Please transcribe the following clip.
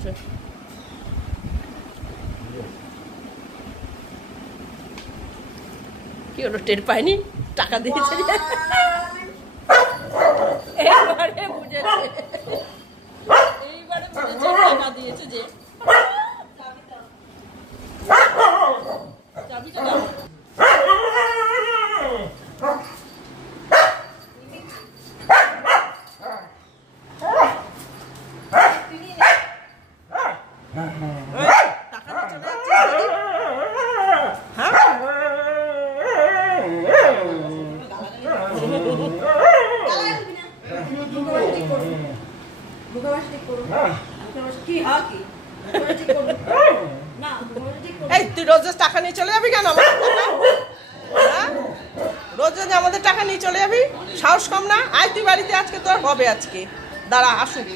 কি হলো, টের পাইনি? টাকা দিয়েছে, এইবারে বুঝেছে, টাকা দিয়েছে যে। চাবিটা দাও। এই তুই রোজ রোজ টাকা নিয়ে চলে যাবি কেন? রোজ রোজ আমাদের টাকা নিয়ে চলে যাবি, সাহস কম না? আয় তুই বাড়িতে, আজকে তোর হবে, আজকে দাঁড়া আসুক।